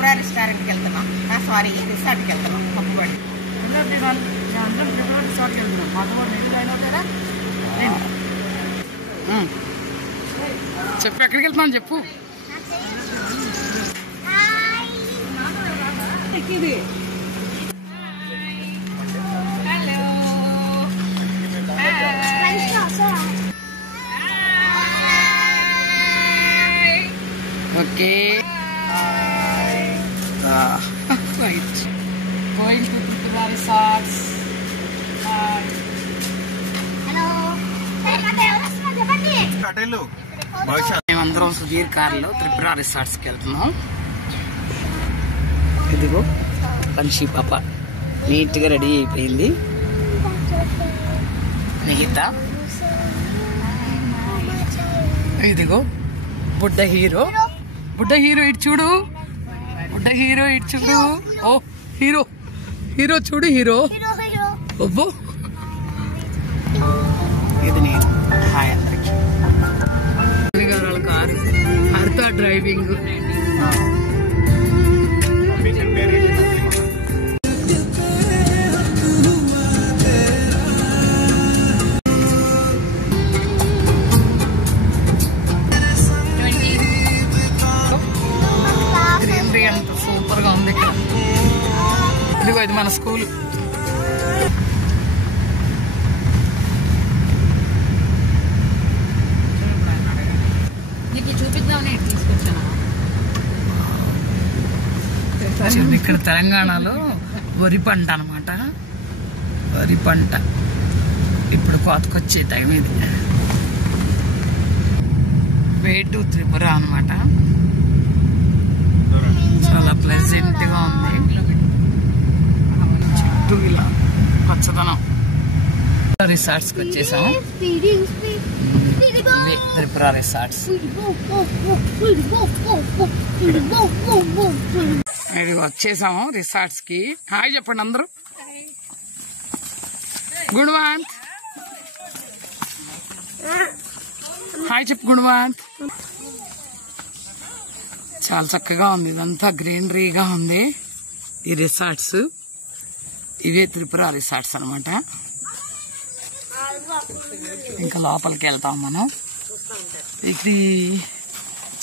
త్రిపుర రెస్టారెంట్కి వెళ్తున్నాం. సారీ, రిసార్ట్కి వెళ్తున్నాం. పప్పుబడి చెప్పు, ఎక్కడికి వెళ్తున్నాను చెప్పు. Okay, right, going to Tripura resorts. మేమందరం సుధీర్ కార్లో త్రిపుర రిసార్ట్స్కి వెళ్తున్నాం. ఇదిగో పంచి పాప నీట్గా రెడీ అయిపోయింది. మిగతా ఇదిగో బుడ్డ హీరో ఇటు చూడు, బుడ్డ హీరో ఇటు చూడు. ఓ హీరో చూడు, హీరో ఒబ్బో. ఇది నేను. హాయ్ అందరికి. వాళ్ళ కారు హరిత డ్రైవింగ్. గ్రీనరీ అంత సూపర్ గా ఉంది ఇక్కడ. ఇదిగో ఇది మన స్కూల్. ఇక్కడ తెలంగాణలో వరి పంట అన్నమాట. వరి పంట ఇప్పుడు కోతకొచ్చే టైం ఇది. వే టు త్రిపుర అన్నమాట. చాలా ప్లెజెంట్ గా ఉంది. చుట్టూ ఇలా పచ్చదనం. రిసార్ట్స్ కి వచ్చేసాం. ఇవే త్రిపుర రిసార్ట్స్. ఇది వచ్చేసాము రిసార్ట్స్ కి. హాయ్ చెప్పండి అందరూ. గుణవంత్ హాయ్ చెప్పు. గుణవంత్. చాలా చక్కగా ఉంది. ఇదంతా గ్రీనరీగా ఉంది ఈ రిసార్ట్స్. ఇవే త్రిపుర రిసార్ట్స్ అనమాట. ఇంకా లోపలికి వెళ్తాం మనం. ఇది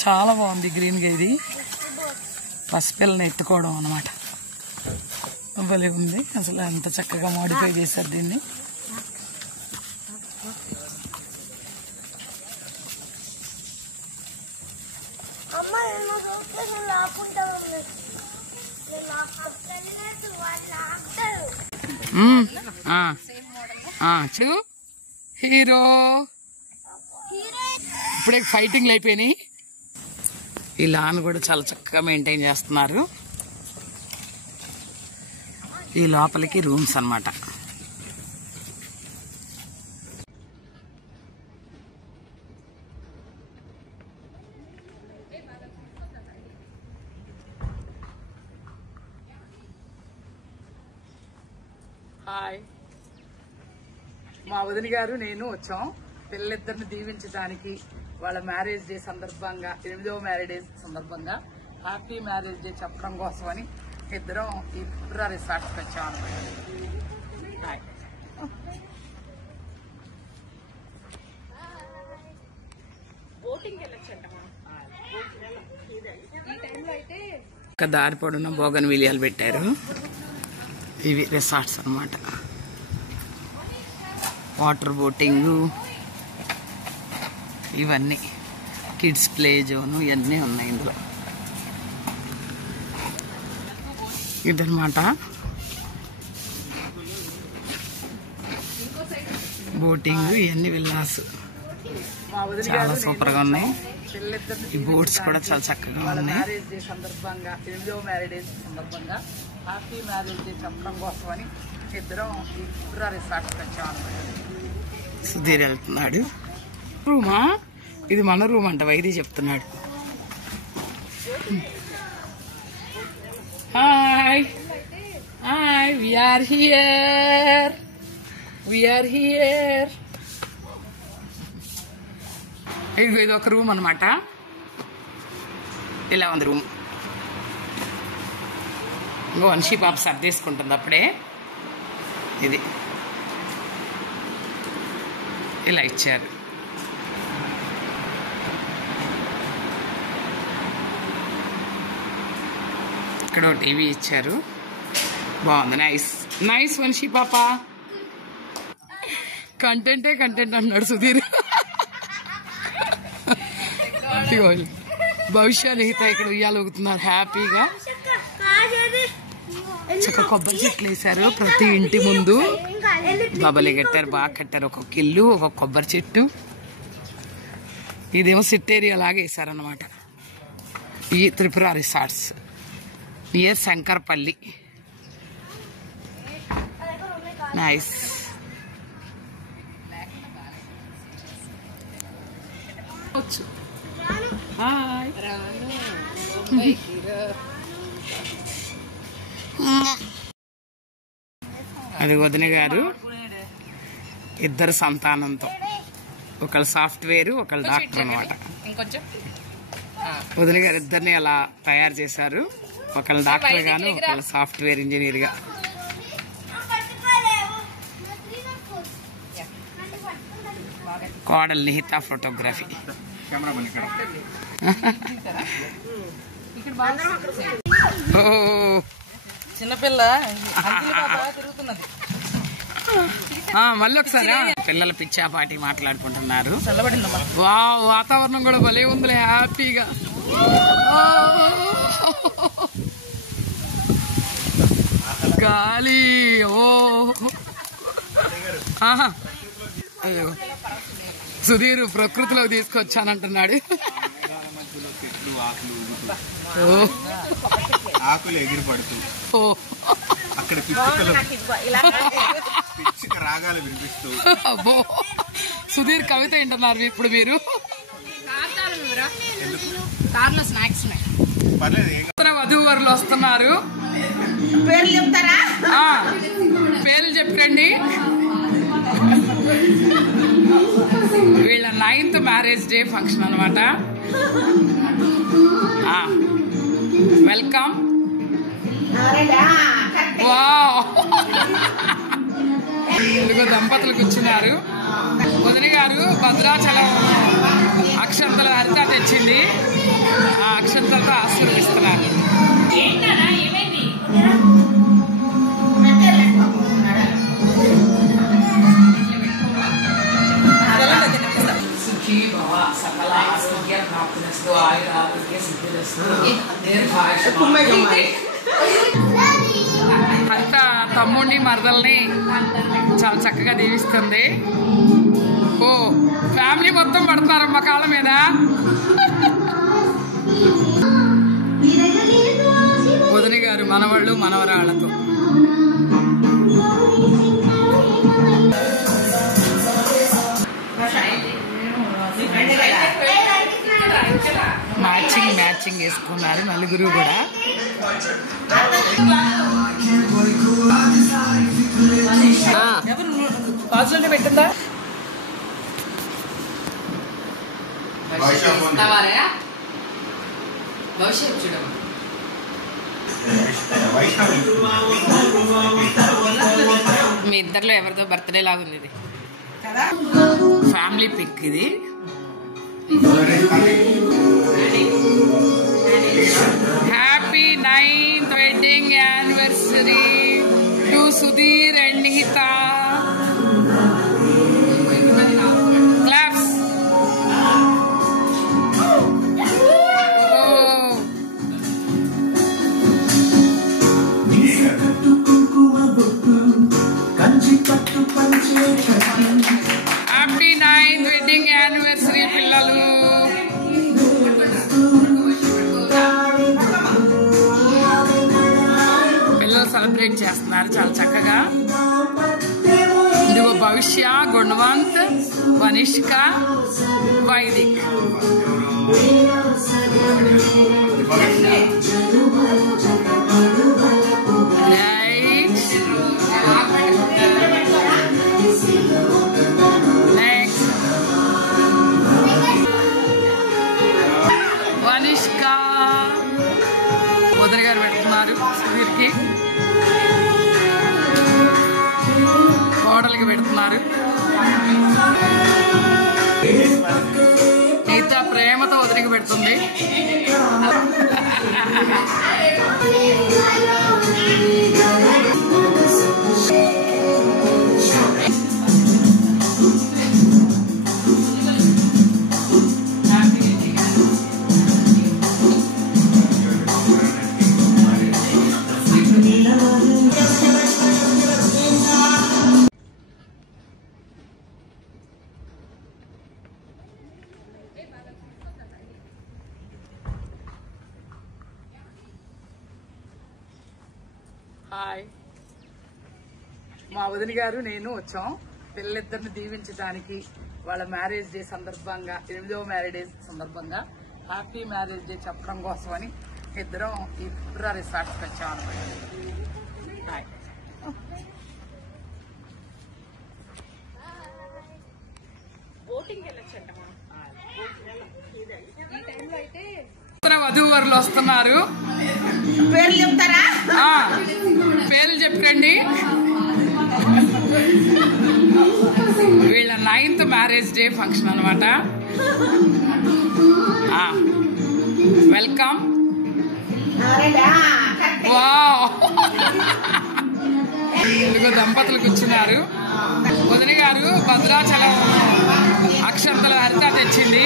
చాలా బాగుంది గ్రీన్గా. ఇది పసిపిల్లని ఎత్తుకోవడం అనమాట. భలే ఉంది అసలు. ఎంత చక్కగా మోడిఫై చేశారు దీన్ని. చూ హీరో. ఇప్పుడే ఫైటింగ్లు అయిపోయినాయి. ఈ లాన్ కూడా చాలా చక్కగా మెయింటైన్ చేస్తున్నారు. ఈ లోపలికి రూమ్స్ అన్నమాట. హాయ్, మా వదిన గారు నేను వచ్చాం పిల్లలిద్దరిని దీవించడానికి. వాళ్ళ మ్యారేజ్ డే సందర్భంగా, 8వ మ్యారేజ్ డే సందర్భంగా హ్యాపీ మ్యారేజ్ డే చెప్పడం కోసమని ఇద్దరం ఈ త్రిపుర రిసార్ట్స్కి వచ్చాం అనమాట. హాయ్. ఒక దారి పొడున్న బోగన్ విలియాలు పెట్టారు. ఇవి రిసార్ట్స్ అన్నమాట. వాటర్ బోటింగ్, ఇవన్నీ కిడ్స్ ప్లే జోను ఇవన్నీ ఉన్నాయి ఇందులో. ఇదన్నమాట బోటింగ్. ఇవన్నీ విల్లాస్ చాలా సూపర్ గా ఉన్నాయి. ఈ బోట్స్ కూడా చాలా చక్కగా ఉన్నాయి. సందర్భంగా 8వ మ్యారేజ్ డే సందర్భంగా హ్యాపీ మ్యారేజ్ డే చెప్పడం కోసమని ఇద్దరం ఈ త్రిపుర రిసార్ట్స్కి వచ్చాం. సుధీర్ వెళ్తున్నాడు. రూమా ఇది? మన రూమ్ అంట. వైద్య చెప్తున్నాడు. Hi hi, we're here. ఇది ఒక రూమ్ అనమాట. ఇలా ఉంది రూమ్. ఇంకో వంశీ పాప సర్దేసుకుంటుంది అప్పుడే. ఇది ఇలా ఇచ్చారు. ఇక్కడ టీవీ ఇచ్చారు, బాగుంది. నైస్ నైస్ వంశీ పాప. కంటెంటే కంటెంట్ అన్నాడు సుధీర్. భవిష్య నిహిత ఇక్కడ ఉయ్యాలూగుతున్నారు హ్యాపీగా. చక్క కొబ్బరి చెట్లు వేశారు ప్రతి ఇంటి ముందు. బబలే కట్టారు, బాగా కట్టారు. ఒక్కొక్క ఇల్లు ఒక్కొక్క కొబ్బరి చెట్టు. ఇదేమో సిట్ ఏరియా లాగా వేసారనమాట. ఈ Tripura resorts near Shankarpally. Nice. Hi. అది వదిన గారు ఇద్దరు సంతానంతో, ఒకళ్ళు సాఫ్ట్వేర్ ఒకళ్ళు డాక్టర్ అనమాట. వదిన గారు ఇద్దరిని అలా తయారు చేశారు, ఒకళ్ళు డాక్టర్ గాను ఒకళ్ళు సాఫ్ట్వేర్ ఇంజనీర్ గా. కోడలు నిహిత ఫోటోగ్రఫీ. చిన్నపిల్ల తిరుగుతున్నది. మళ్ళీ ఒకసారి పిల్లల పిచ్చాపాటి మాట్లాడుకుంటున్నారు. వావ్, వాతావరణం కూడా భలే ఉందిలే, హ్యాపీగా. గాలి. ఓ ఆహా, అయ్యో సుధీర్ ప్రకృతిలో తీసుకొచ్చానంటున్నాడు. ఆకులు ఎగిరి పడుతూ అక్కడ రాగాలు వినిపిస్తూ. అబ్బో, సుధీర్ కవిత వింటున్నారు ఇప్పుడు మీరు. వధూవరులు వస్తున్నారు, పేర్లు చెప్తారా? పేర్లు చెప్పండి. వీళ్ళ 9th మ్యారేజ్ డే ఫంక్షన్ అనమాట. వెల్కమ్. వావ్, ఇదిగో దంపతులు కూర్చున్నారు. వదిన గారు భద్రాచలం అక్షంతల హరిత తెచ్చింది, ఆ అక్షంతలతో ఆశీర్వదిస్తున్నారు. హరిత తమ్ముడిని మరదల్ని చాలా చక్కగా దీవిస్తుంది. ఓ, ఫ్యామిలీ మొత్తం పడుతున్నారమ్మ కాళ్ళ మీద. వదిన గారు మనవాళ్ళు మనవరాళ్లతో. మ్యాచింగ్ వేసుకున్నారు నలుగురు కూడా. పెట్టిందా మీ ఇద్దరిలో ఎవరిదో బర్త్డే లాగా ఉంది ఇది. ఫ్యామిలీ పిక్ ఇది. Happy 9th wedding anniversary to Sudheer and Nihitha. Claps. Happy 9th wedding anniversary పిల్లలు. పిల్లలు సెలబ్రేట్ చేస్తున్నారు చాలా చక్కగా. ఇదిగో భవిష్య, గుణవంత్, వనిష్క, వైదిక్. వనిష్క వదిన గారు పెడుతున్నారు. పెడుతున్నారు సుధీర్కి, కోడలికి పెడుతున్నారు. నీత ప్రేమతో వదిలికి పెడుతుంది. హాయ్, మా వదిన గారు నేను వచ్చాం పిల్లలిద్దరిని దీవించడానికి. వాళ్ళ మ్యారేజ్ డే సందర్భంగా, 8వ మ్యారేజ్ డే సందర్భంగా హ్యాపీ మ్యారేజ్ డే చెప్పడం కోసమని ఇద్దరం ఈ పుట్రా రిసార్ట్స్కి వచ్చాం అనమాట. హాయ్. వధూవరులు వస్తున్నారు. పేర్లు చెప్తారా? పేర్లు చెప్పండి. వీళ్ళ 9th మ్యారేజ్ డే ఫంక్షన్ అనమాట. వెల్కమ్. వావ్, ఇదిగో దంపతులు కూర్చున్నారు. వదిన గారు భద్రాచలం అక్షంతల హరిత తెచ్చింది.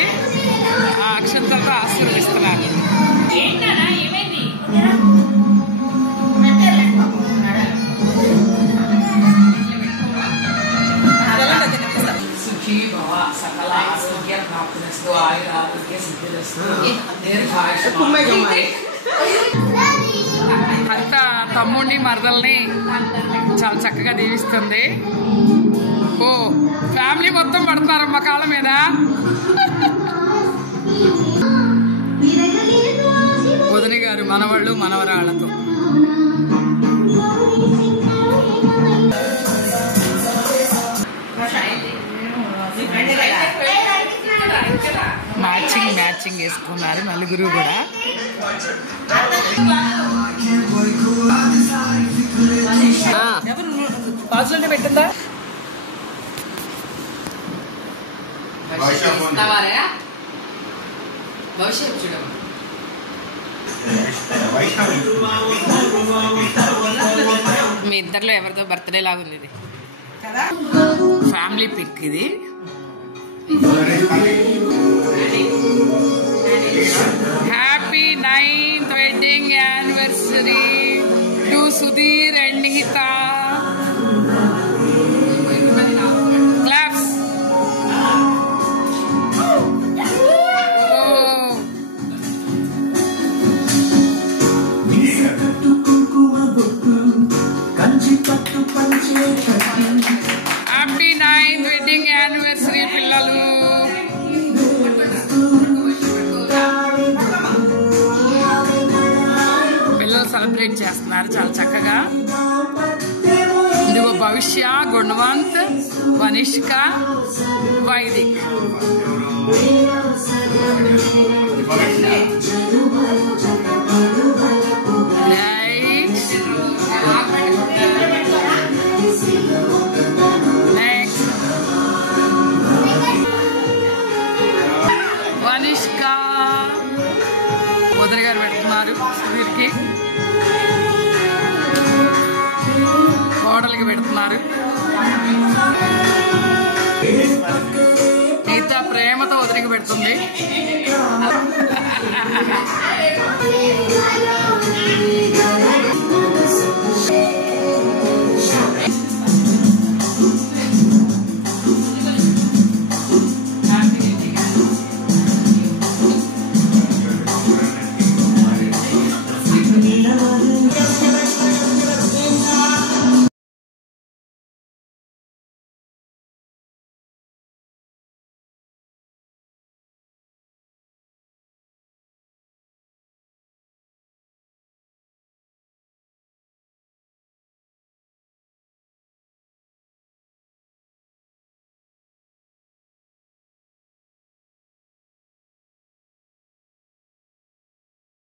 ఆ అక్షంతలతో ఆశీర్వదిస్తున్నారు. హరిత తమ్ముడిని మరదల్ని చాలా చక్కగా దీవిస్తుంది. ఓ, ఫ్యామిలీ మొత్తం పడుతున్నారమ్మ కాళ్ళ మీద. వదిన గారు మనవాళ్ళు మనవరాళ్లతో. మ్యాచింగ్ వేసుకున్నారు నలుగురు కూడా. బాజులోనే పెట్టిందా? మీ ఇద్దరిలో ఎవరితో బర్త్డే లాగా ఉంది ఇది? ఫ్యామిలీ పిక్ ఇది. Happy 9th wedding anniversary to Sudheer and Nihitha. Claps. Happy 9th wedding anniversary పిల్లలు. పిల్లలు సెలబ్రేట్ చేస్తున్నారు చాలా చక్కగా. ఇదిగో భవిష్య, గుణవంత్, వనిష్క, వైదిక్. వనిష్క వదిన గారు పెడుతున్నారు సుధీర్కి, కోడలికి పెడుతున్నారు. నీత ప్రేమతో వదిలికి పెడుతుంది.